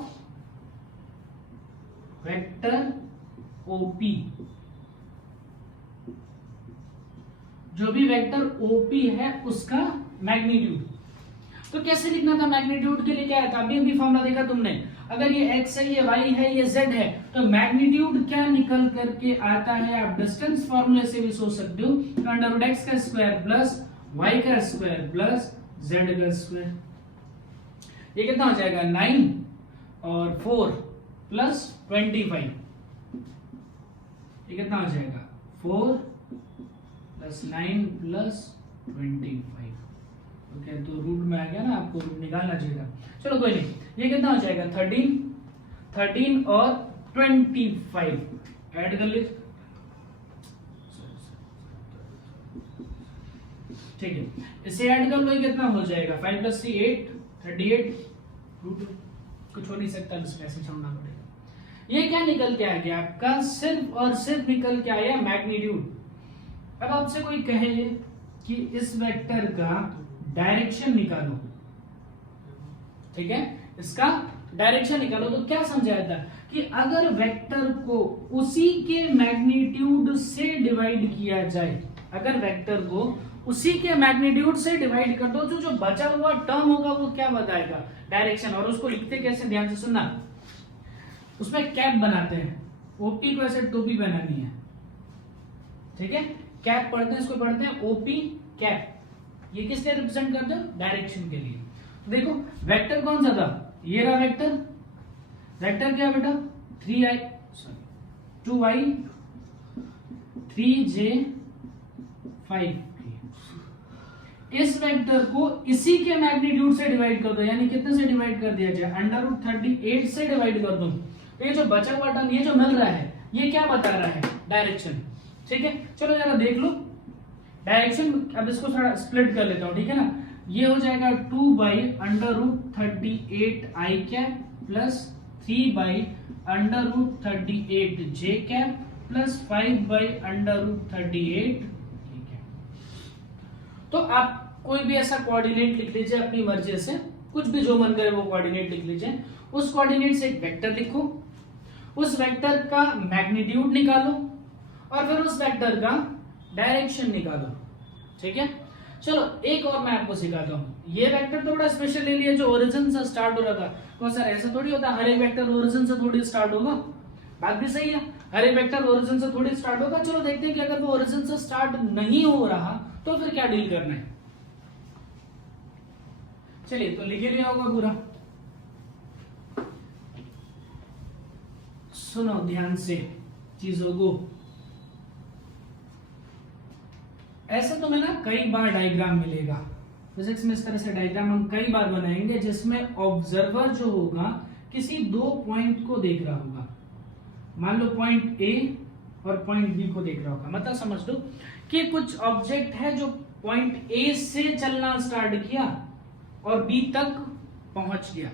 वेक्टर OP। जो भी वेक्टर OP है उसका मैग्नीट्यूड। तो कैसे लिखना था मैग्नीट्यूड के लिए, क्या था, अभी अभी फॉर्मूला देखा तुमने, अगर ये x है, ये y है, ये z है, तो मैग्नीट्यूड क्या निकल करके आता है, आप डिस्टेंस फॉर्मूले से भी सोच सकते हो, अंडर x का स्क्वायर प्लस y का स्क्वायर प्लस z का स्क्वायर। ये कितना हो जाएगा 9 और 4 प्लस 25। ये कितना हो जाएगा 4 प्लस 9 प्लस 25। ओके, तो रूट में आ गया ना, आपको रूट निकालना चाहिए। चलो कोई नहीं, ये कितना हो जाएगा 13 और 25 ऐड कर लीजिए। ठीक है, इसे ऐड कर लो, ये कितना हो जाएगा 5 + 3 8 38 रूट कुछ हो नहीं सकता, ऐसे छोड़ना पड़ेगा। ये क्या निकल के आ गया आपका, सिर्फ और सिर्फ निकल के आया मैग्नीट्यूड। अब आपसे कोई कहे कि इस वेक्टर का डायरेक्शन निकालो, ठीक है, इसका डायरेक्शन निकालो, तो क्या समझाया था कि अगर वेक्टर को उसी के मैग्नीट्यूड से डिवाइड किया जाए, अगर वेक्टर को उसी के मैग्नीट्यूड से डिवाइड कर दो, तो जो बचा हुआ टर्म होगा वो क्या बताएगा, डायरेक्शन। और उसको लिखते कैसे, ध्यान से सुनना, उसमें कैप बनाते हैं, ओपी को ऐसे टोपी पहनानी है, ठीक है, कैप पढ़ते हैं, इसको पढ़ते हैं ओपी कैप। ये किस लिए रिप्रेजेंट करते हो? डायरेक्शन के लिए। तो देखो वेक्टर कौन सा था, ये रहा वेक्टर। वेक्टर क्या बेटा 3i 2i 3j 5। इस वेक्टर को इसी के मैग्नीट्यूड से डिवाइड कर दो, यानी कितने से डिवाइड कर दिया जाए, √38 से डिवाइड कर दो। तो ये जो बचा हुआ टर्म, ये जो मिल रहा है, ये क्या बता रहा है, डायरेक्शन। ठीक है, चलो जरा देख लो डायरेक्शन। अब इसको थोड़ा स्प्लिट कर लेता हूं, ठीक है ना। ये हो जाएगा 2/√38i cap plus 3/√38j cap plus 5/√38। ठीक है, तो आप कोई भी ऐसा कोऑर्डिनेट लिख लीजिए अपनी मर्जी से, कुछ भी जो मन करे वो कोऑर्डिनेट लिख लीजिए। उस कोऑर्डिनेट से एक वेक्टर लिखो, उस वेक्टर का मैग्नीट्यूड निकालो और फिर उस वेक्टर का डायरेक्शन निकालो। ठीक है, चलो एक और मैं आपको सिखाता हूं। ये वेक्टर तो बड़ा स्पेशल ले लिया, जो ओरिजिन से स्टार्ट हो रहा था। तो सर ऐसा थोड़ी होता, हर एक वेक्टर ओरिजिन से थोड़ी स्टार्ट होगा। बात भी सही है, हर एक वेक्टर ओरिजिन से थोड़ी स्टार्ट होगा। चलो देखते हैं कि अगर वो ओरिजिन से स्टार्ट नहीं हो रहा तो फिर क्या डील करना है। चलिए, तो लिखे लिया होगा पूरा, सुनो ध्यान से चीजों को। ऐसे तो मैं ना कई बार डायग्राम मिलेगा फिजिक्स में, इस तरह से डायग्राम हम कई बार बनाएंगे जिसमें ऑब्जर्वर जो होगा किसी दो पॉइंट को देख रहा होगा। मान लो पॉइंट ए और पॉइंट बी को देख रहा होगा। मतलब समझ लो कि कुछ ऑब्जेक्ट है जो पॉइंट ए से चलना स्टार्ट किया और बी तक पहुंच गया।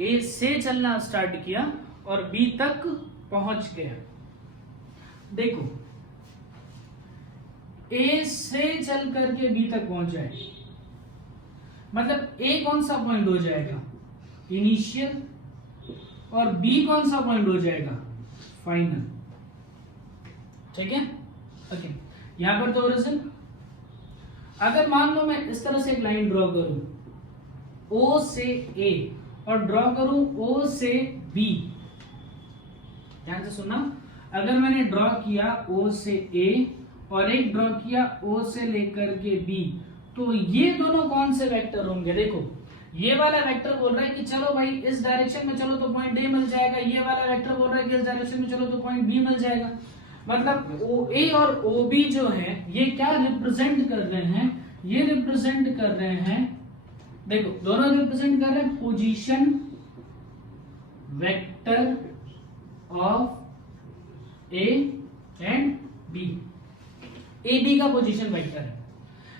ए से चलना स्टार्ट किया और बी तक पहुंच गया। देखो ए से चल करके बी तक पहुंच जाए, मतलब ए कौन सा पॉइंट हो जाएगा, इनिशियल, और बी कौन सा पॉइंट हो जाएगा, फाइनल। ठीक है, ओके। यहां पर तो ओरिजिन, अगर मान लो मैं इस तरह से एक लाइन ड्रॉ करूं ओ से ए और ड्रॉ करूं ओ से बी, ध्यान से सुनना। अगर मैंने ड्रॉ किया ओ से ए और एक ड्रॉ किया ओ से लेकर के बी, तो ये दोनों कौन से वेक्टर होंगे। देखो ये वाला वेक्टर बोल रहा है कि चलो भाई इस डायरेक्शन में चलो तो पॉइंट ए मिल जाएगा, ये वाला वेक्टर बोल रहा है कि इस डायरेक्शन में चलो तो पॉइंट बी मिल जाएगा। मतलब ओ ए और ओ बी जो है ये क्या रिप्रेजेंट कर रहे हैं, ये रिप्रेजेंट कर रहे हैं, देखो दोनों रिप्रेजेंट कर रहे हैं position vector of A and B. A B का पोजीशन वेक्टर है।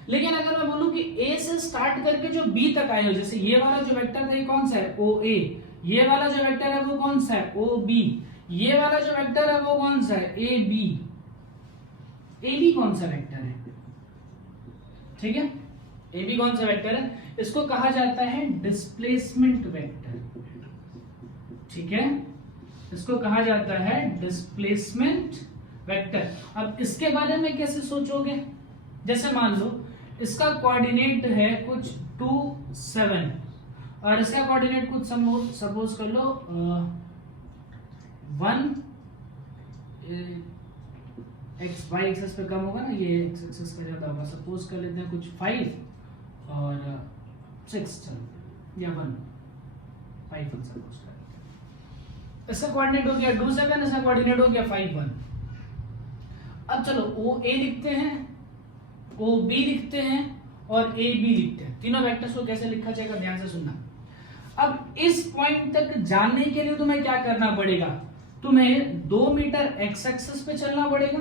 लेकिन अगर मैं बोलूं कि ए से स्टार्ट करके जो बी तक आए हो, जैसे ये वाला जो वेक्टर है ये कौन सा है, ओ ए, ये वाला जो वेक्टर है वो कौन सा है, ओ बी, ये वाला जो वेक्टर है वो कौन सा है, ए बी। ए बी कौन सा वेक्टर है, ठीक है, ए बी कौन सा वेक्टर है, इसको कहा जाता है डिस्प्लेसमेंट वेक्टर। ठीक है, इसको कहा जाता है डिस्प्लेसमेंट वेक्टर। अब इसके बारे में कैसे सोचोगे, जैसे मान लो इसका कोऑर्डिनेट है कुछ 2 7 और इसका कोऑर्डिनेट कुछ सपोज कर लो 1 एक्स वाई एक्सेस पे कम होगा ना, ये एक्स एक्सेस पे ज्यादा होगा। सपोज कर लेते हैं कुछ 5 और 6 चलो या 1 5 सपोज कर लेते हैं। इसका कोऑर्डिनेट हो गया 2 7, इसका कोऑर्डिनेट हो गया 5 1। अब चलो ओ ए लिखते हैं, ओ बी लिखते हैं और ए बी लिखते हैं। तीनों वेक्टर्स को कैसे लिखा जाएगा ध्यान से सुनना। अब इस पॉइंट तक जाने के लिए तुम्हें क्या करना पड़ेगा, तुम्हें 2 मीटर एक्स एक्सिस पे चलना पड़ेगा,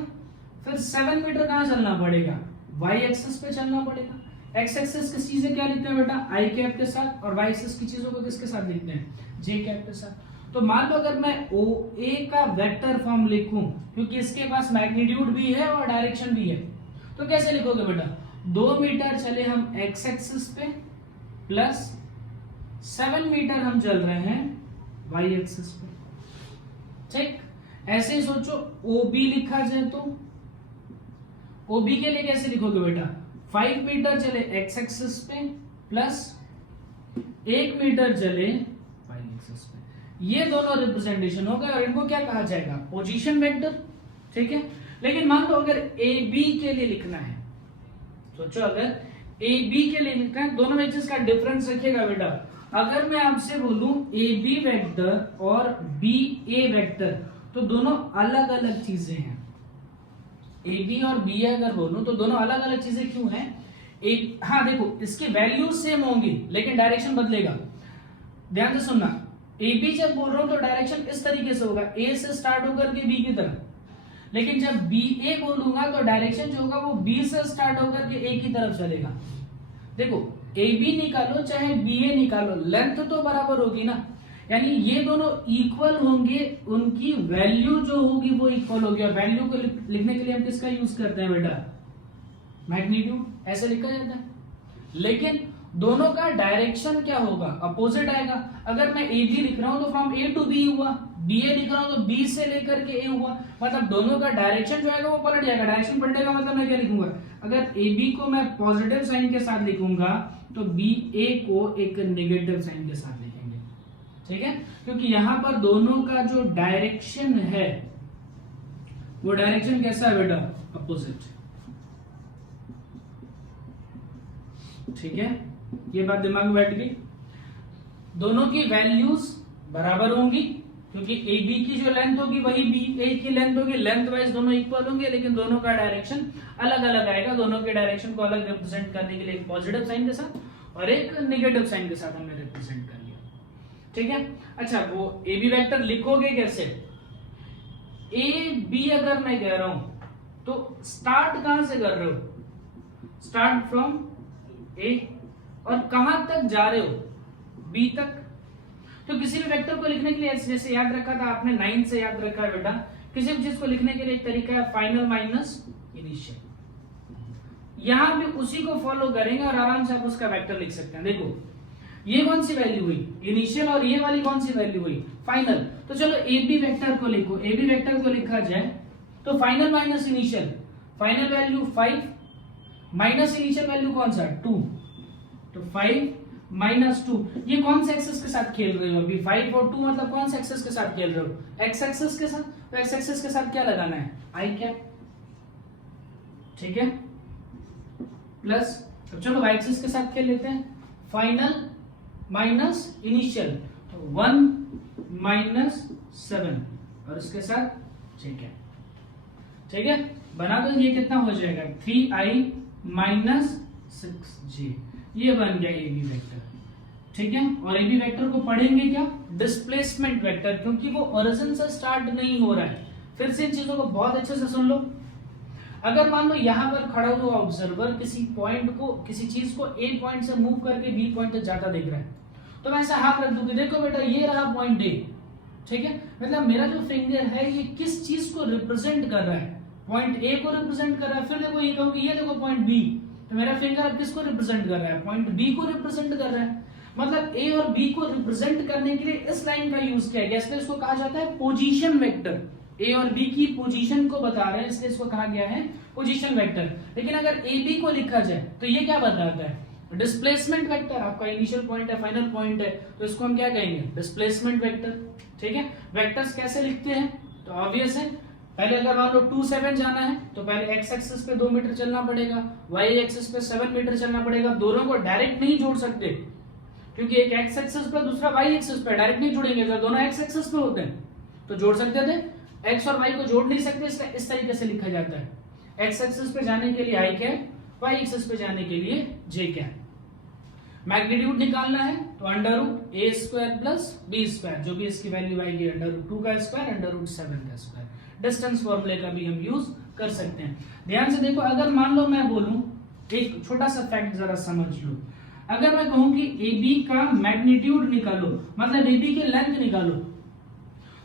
फिर 7 मीटर कहां चलना पड़ेगा, वाई एक्सिस पे चलना पड़ेगा। एक्स एक्सिस की चीजें क्या लिखते हैं बेटा, आई कैप के साथ, और वाई एक्सिस की चीजों को किसके साथ लिखते हैं, जे कैप के साथ। तो मान लो अगर मैं ओ ए का वेक्टर फॉर्म लिखूं, क्योंकि इसके पास मैग्नीट्यूड भी है और डायरेक्शन भी है, तो कैसे लिखोगे बेटा, 2 मीटर चले हम एक्स एक्सिस पे प्लस 7 मीटर हम चल रहे हैं वाई एक्सिस पे। ठीक, ऐसे ही सोचो ओ बी लिखा जाए तो ओ बी के लिए कैसे लिखोगे बेटा, 5 मीटर चले एक्स एक्सिस पे प्लस 1 मीटर चले वाई एक्सिस पे। ये दोनों रिप्रेजेंटेशन हो गए और इनको क्या कहा जाएगा, पोजीशन वेक्टर। ठीक है, लेकिन मान लो अगर ए बी के लिए लिखना है, सोचो अगर ए बी के लिए लिखना है, दोनों वेक्टर्स का डिफरेंस रखिएगा बेटा। अगर मैं आपसे बोलूं ए बी वेक्टर और बी ए वेक्टर, तो दोनों अलग अलग चीजें हैं। ए बी और बी ए अगर बोलूं तो दोनों अलग अलग चीजें क्यों हैं? हाँ देखो, इसकी वैल्यू सेम होंगी लेकिन डायरेक्शन बदलेगा। ध्यान से सुनना, ए बी जब बोल रहा हूं तो डायरेक्शन इस तरीके से होगा, ए से स्टार्ट होकर के बी की तरफ, लेकिन जब बी ए बोलूंगा तो डायरेक्शन जो होगा वो बी से स्टार्ट होकर के ए की तरफ चलेगा। देखो ए बी निकालो चाहे बी ए निकालो, लेंथ तो बराबर होगी ना, यानी ये दोनों इक्वल होंगे, उनकी वैल्यू जो होगी वो इक्वल होगी। और वैल्यू को लिखने के लिए हम किसका यूज करते हैं बेटा? मैग्नीट्यूड, ऐसे लिखा जाता है। लेकिन दोनों का डायरेक्शन क्या होगा? अपोजिट आएगा। अगर मैं ए बी लिख रहा हूं तो फ्रॉम ए टू बी हुआ, बी ए लिख रहा हूं तो बी से लेकर के ए हुआ, मतलब दोनों का डायरेक्शन जो आएगा वो पलट जाएगा। डायरेक्शन पलटेगा मतलब मैं क्या लिखूंगा? अगर ए बी को मैं पॉजिटिव साइन के साथ लिखूंगा तो बी ए को एक नेगेटिव साइन के साथ लिखेंगे, ठीक है? क्योंकि यहां पर दोनों का जो डायरेक्शन है वो डायरेक्शन कैसा है बेटा? अपोजिट, ठीक है? ये बात दिमाग में बैठ गई। दोनों की वैल्यूज बराबर होंगी क्योंकि ए बी की जो लेंथ होगी वही बी ए की लेंथ होगी, लेंथ वाइज दोनों इक्वल होंगे, लेकिन दोनों का डायरेक्शन अलग अलग आएगा। दोनों के डायरेक्शन को अलग रिप्रेजेंट करने के लिए एक पॉजिटिव साइन के साथ और एक नेगेटिव साइन के साथ हमने रिप्रेजेंट कर लिया, ठीक है? अच्छा, वो ए बी वेक्टर लिखोगे कैसे? ए बी अगर मैं कह रहा हूं तो स्टार्ट कहां से कर रहे हो? स्टार्ट फ्रॉम ए, और कहां तक जा रहे हो? बी तक। तो किसी भी वेक्टर को लिखने के लिए जैसे याद रखा था आपने, 9 से याद रखा है बेटा, किसी भी चीज को लिखने के लिए एक तरीका है फाइनल माइनस इनिशियल। यहां भी उसी को फॉलो करेंगे और आराम से आप उसका वेक्टर लिख सकते हैं। देखो ये कौन सी वैल्यू हुई? इनिशियल, और ये वाली कौन सी वैल्यू हुई? फाइनल। तो चलो ए बी वेक्टर को लिखो। ए बी वेक्टर को लिखा जाए तो final minus initial, final value 5 minus initial value कौन सा? 2, तो 5 माइनस 2। ये कौन से एक्सेस के साथ खेल रहे हो अभी? 5 और 2 मतलब कौन से एक्सेस के साथ खेल रहे हो? एक्स एक्सेस के साथ। तो एक्स एक्सेस के साथ क्या लगाना है? आई कैप, ठीक है? प्लस, तो चलो वाई एक्सेस के साथ खेल लेते हैं। फाइनल माइनस इनिशियल, तो 1 माइनस 7 और इसके साथ ठीक है, ठीक है? बना दो, ये कितना हो जाएगा? 3i minus 6j। ये बन गया ए बी वेक्टर, ठीक है? और ए बी वेक्टर को पढ़ेंगे क्या? डिस्प्लेसमेंट वेक्टर, क्योंकि वो ओरिजिन से स्टार्ट नहीं हो रहा है। फिर से इन चीजों को बहुत अच्छे से सुन लो। अगर मान लो यहां पर खड़ा हुआ ऑब्जर्वर किसी पॉइंट को, किसी चीज को ए पॉइंट से मूव करके बी पॉइंट तक जाता देख रहा है, तो मैं ऐसा हाथ रख दूंगी, देखो बेटा ये रहा पॉइंट ए, ठीक है? मतलब मेरा जो फिंगर है ये किस चीज को रिप्रेजेंट कर रहा है? पॉइंट ए को रिप्रेजेंट कर रहा है। फिर देखो ये कहूंगी ये देखो पॉइंट बी, तो मेरा फिंगर अब किसको रिप्रेजेंट कर रहा है? पॉइंट बी को रिप्रेजेंट कर रहा है। मतलब ए और बी को रिप्रेजेंट करने के लिए इस लाइन का यूज किया गया, इसलिए इसको कहा जाता है पोजीशन वेक्टर। ए और बी की पोजीशन को बता रहे हैं, इसलिए इसको कहा गया है पोजीशन वेक्टर। लेकिन अगर ए बी को लिखा जाए तो ये क्या बताता है? Displacement vector. आपका इनिशियल पॉइंट है, फाइनल पॉइंट है, तो इसको हम क्या कहेंगे? डिस्प्लेसमेंट वेक्टर, ठीक है? वेक्टर्स कैसे लिखते हैं? तो ऑब्वियस है, पहले अगर मान लो 2 7 जाना है तो पहले एक्स एक्सिस पे 2 मीटर चलना पड़ेगा, वाई एक्सिस पे 7 मीटर चलना पड़ेगा। दोनों को डायरेक्ट नहीं जोड़ सकते क्योंकि एक एक्स एक्सिस पे दूसरा वाई एक्सिस पे, डायरेक्ट नहीं जुड़ेंगे। जब दोनों एक्स एक्सिस पे होते हैं तो जोड़ सकते थे, एक्स और वाई को जोड़ नहीं सकते, इसलिए इस तरीके से लिखा जाता है। एक्स एक्सिस पे जाने के लिए आई कैप, वाई एक्सिस पे जाने के लिए जे कैप। मैग्नीट्यूड निकालना है तो अंडर रूट ए स्क्वायर प्लस बी स्क्वायर, जो भी इसकी वैल्यू आएगी अंडर रूट 2 का स्क्वायर, अंडर रूट 7 का स्क्वायर। डिस्टेंस फॉर्मूले का भी हम यूज कर सकते हैं। ध्यान से देखो, अगर मान लो मैं बोलूं, एक छोटा सा फैक्ट जरा समझ लो, अगर मैं कहूं कि ए बी का मैग्नीट्यूड निकालो, मतलब ए बी की लेंथ निकालो,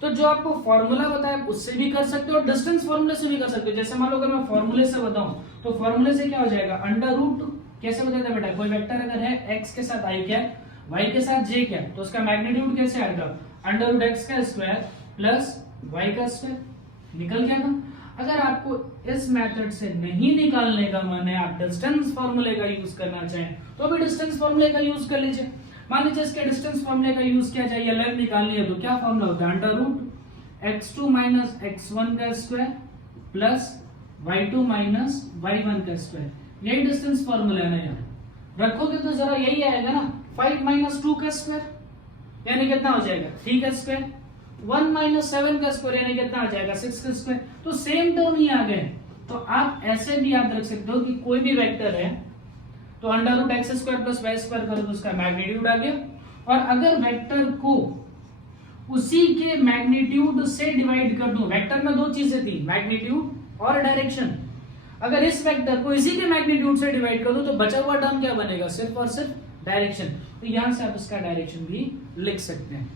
तो जो आपको फॉर्मूला बताया उससे भी कर सकते हो और डिस्टेंस फॉर्मूले से भी कर सकते हो। जैसे मान लो अगर मैं फॉर्मूले से बताऊं तो फॉर्मूले से क्या हो जाएगा? अंडर रूट, कैसे बताते हैं बेटा? कोई वेक्टर अगर है एक्स के साथ आई कैप, वाई के साथ जे कैप, तो उसका मैग्नीट्यूड कैसे आएगा? अंडर रूट एक्स का स्क्वायर प्लस वाई का स्क्वायर। निकल गया ना? अगर आपको इस मेथड से नहीं निकालने का मन है, आप डिस्टेंस फॉर्मूले का यूज करना चाहें तो भी डिस्टेंस फॉर्मूले का यूज कर लीजिए। मान लीजिए इसके डिस्टेंस फॉर्मूले का यूज किया जाए, लेंथ निकालनी है, तो क्या फॉर्मूला होता है? Under root x2 minus x1 का square plus y2 minus y1 का स्क्वायर। यही डिस्टेंस फॉर्मूला है ना यहाँ, रखोगे तो जरा यही आएगा ना, 5 माइनस 2 का स्क्वायर यानी कितना हो जाएगा 3 का स्क्वायर, 1 माइनस 7 का स्क्वायर यानी कितना आ जाएगा 6 का स्क्वायर। तो सेम टर्म ही आ गए। तो आप ऐसे भी याद रख सकते हो कि कोई भी वेक्टर है तो under root x square plus y square करो तो उसका मैग्नीट्यूड आ गया, और अगर वेक्टर को उसी के मैग्नीट्यूड से डिवाइड कर दूं, वेक्टर में दो चीजें थी, मैग्नीट्यूड और डायरेक्शन, अगर इस वेक्टर को इसी के मैग्नीट्यूड से डिवाइड कर दूं तो बचा हुआ टर्म क्या बनेगा, सिर्फ और सिर्फ डायरेक्शन। तो यहां से आप इसका डायरेक्शन भी लिख सकते हैं।